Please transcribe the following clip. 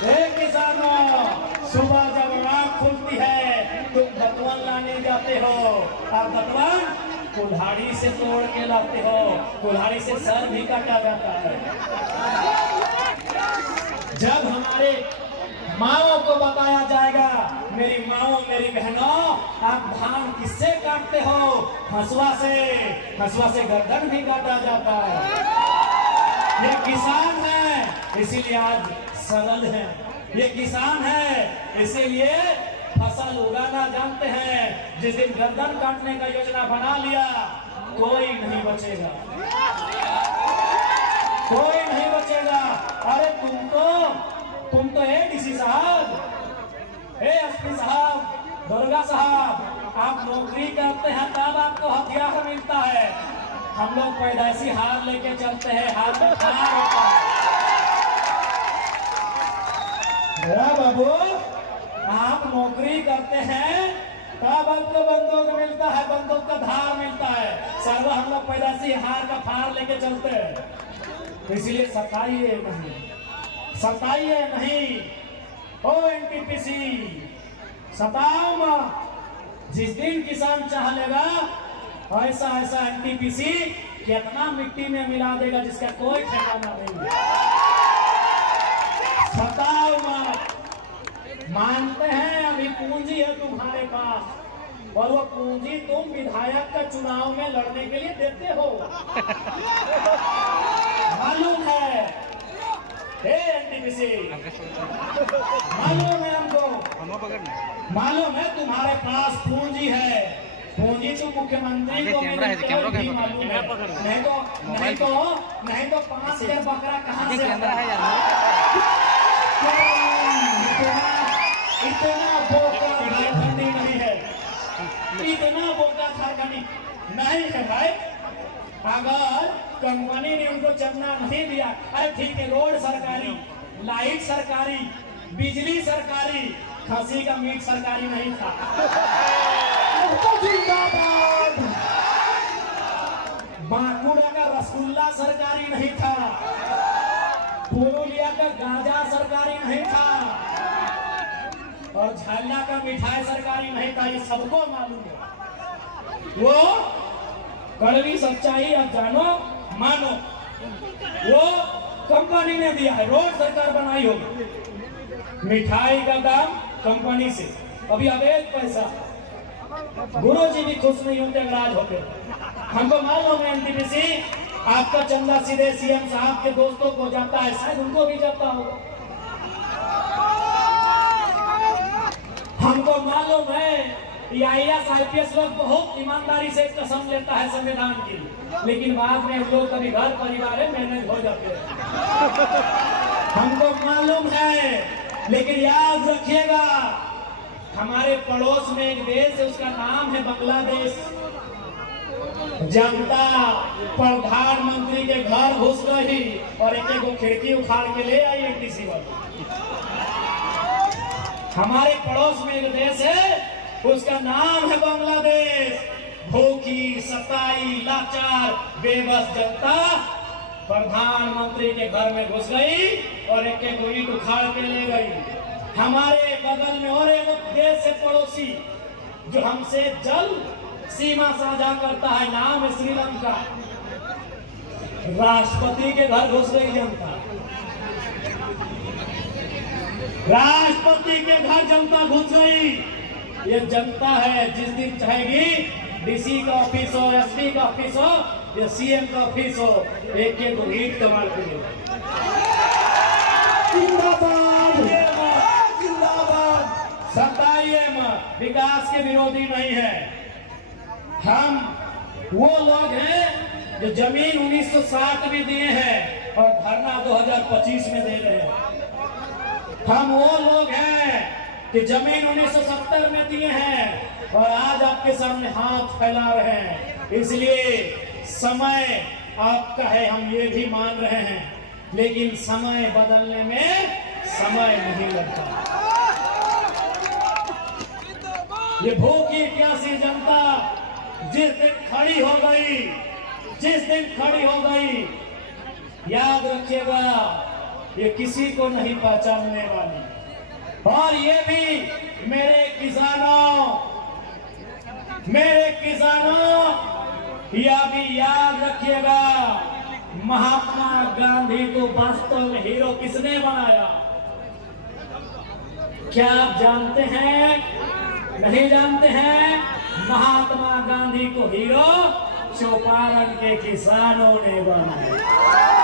किसानों, सुबह जब आँख खुलती है तुम बतवन लाने जाते हो, और बतवन कुल्हाड़ी से तोड़ के लाते हो, कुल्हाड़ी से सर भी काटा जाता है। जब हमारे माओ को बताया जाएगा, मेरी माओ मेरी बहनों, आप धान किससे काटते हो? हंसुआ से, हंसुआ से गर्दन भी काटा जाता है। ये किसान है इसीलिए आज सरल है, ये किसान है इसीलिए फसल उगाना जानते हैं। जिस दिन गर्दन काटने का योजना बना लिया कोई नहीं बचेगा, कोई नहीं बचेगा। अरे तुम तो एडीसी साहब, एसपी साहब, दुर्गा साहब, आप नौकरी करते हैं तब आपको हथियार मिलता है। हम लोग पैदाइशी हार लेके चलते हैं, हार में हार होता है। बाबू आप नौकरी करते हैं तब आपको बंदूक मिलता है, बंदूक का धार मिलता है। सर्व हम लोग पैदाइशी हार का फार लेके चलते हैं। इसलिए सताइए नहीं, सताइए नहीं। ओ एनटीपीसी सताओ मत। जिस दिन किसान चाह लेगा ऐसा ऐसा एनटीपीसी कितना मिट्टी में मिला देगा जिसका कोई ठिकाना नहीं। सताओ मत। मानते हैं अभी पूंजी है तुम्हारे पास, और वो पूंजी तुम विधायक का चुनाव में लड़ने के लिए देते हो, मालूम है। एनटीपीसी मालूम है हमको, मालूम है तुम्हारे पास पूंजी है। पूंजी तो मुख्यमंत्री को मालूम है। नहीं तो 5,000 बकरा कहाँ से आता है? इतना बोका झारखंडी नहीं है, इतना बोका झारखंडी नहीं है भाई। अगर कंपनी ने उनको चलना नहीं दिया, अरे ठीक है, रोड सरकारी, लाइट सरकारी, बिजली सरकारी, खसी का मीट सरकारी नहीं था। बांकुड़ा का रसगुल्ला सरकारी नहीं था, पुरुलिया का गांजा सरकारी नहीं था, और झालिया का मिठाई सरकारी नहीं था। ये सबको मालूम है। वो कड़वी सच्चाई अब जानो मानो, वो कंपनी ने दिया है, रोड सरकार बनाई होगी, मिठाई का दाम कंपनी से, अभी अवैध पैसा। गुरुजी भी खुश नहीं होते नाराज होते। हमको मालूम है एनटीपीसी आपका चंदा सीधे सीएम साहब के दोस्तों को जाता है, शायद उनको भी जाता होगा। हमको मालूम है IAS IPS लोग बहुत ईमानदारी से कसम लेता है संविधान की, लेकिन बाद में हम लोग कभी घर परिवार में मैनेज हो जाते हैं। हमको मालूम है, लेकिन याद रखिएगा हमारे पड़ोस में एक देश है, उसका नाम है बांग्लादेश। जनता प्रधानमंत्री के घर घुस गई और एक एक खिड़की उखाड़ के ले आई एनटीपीसी वाले। हमारे पड़ोस में एक देश है, उसका नाम है बांग्लादेश। भूखी सताई लाचार बेबस जनता प्रधानमंत्री के घर में घुस गई और एक एक ईंट उखाड़ के ले गई। हमारे बगल में और एक देश है पड़ोसी जो हमसे जल सीमा साझा करता है, नाम है श्रीलंका। राष्ट्रपति के घर घुस गई जनता, राष्ट्रपति के घर जनता घुस गई। ये जनता है, जिस दिन चाहेगी डीसी का ऑफिस हो, एसपी का ऑफिस हो या सीएम का ऑफिस हो, एक एक ईंट कमाल के लिए। सताइए मत, विकास के विरोधी नहीं है हम। वो लोग हैं जो जमीन 1960 में दिए हैं और धरना 2025 में दे रहे हैं। हम वो लोग हैं कि जमीन 1970 में दिए हैं और आज आपके सामने हाथ फैला रहे हैं। इसलिए समय आपका है, हम ये भी मान रहे हैं, लेकिन समय बदलने में समय नहीं लगता। ये भूखी प्यासी जनता जिस दिन खड़ी हो गई, जिस दिन खड़ी हो गई, याद रखिएगा ये किसी को नहीं पहचानने वाली। और ये भी मेरे किसानों यह भी याद रखिएगा, महात्मा गांधी को वास्तव में हीरो किसने बनाया? क्या आप जानते हैं? नहीं जानते हैं? महात्मा गांधी को हीरो चौपारण के किसानों ने बनाया।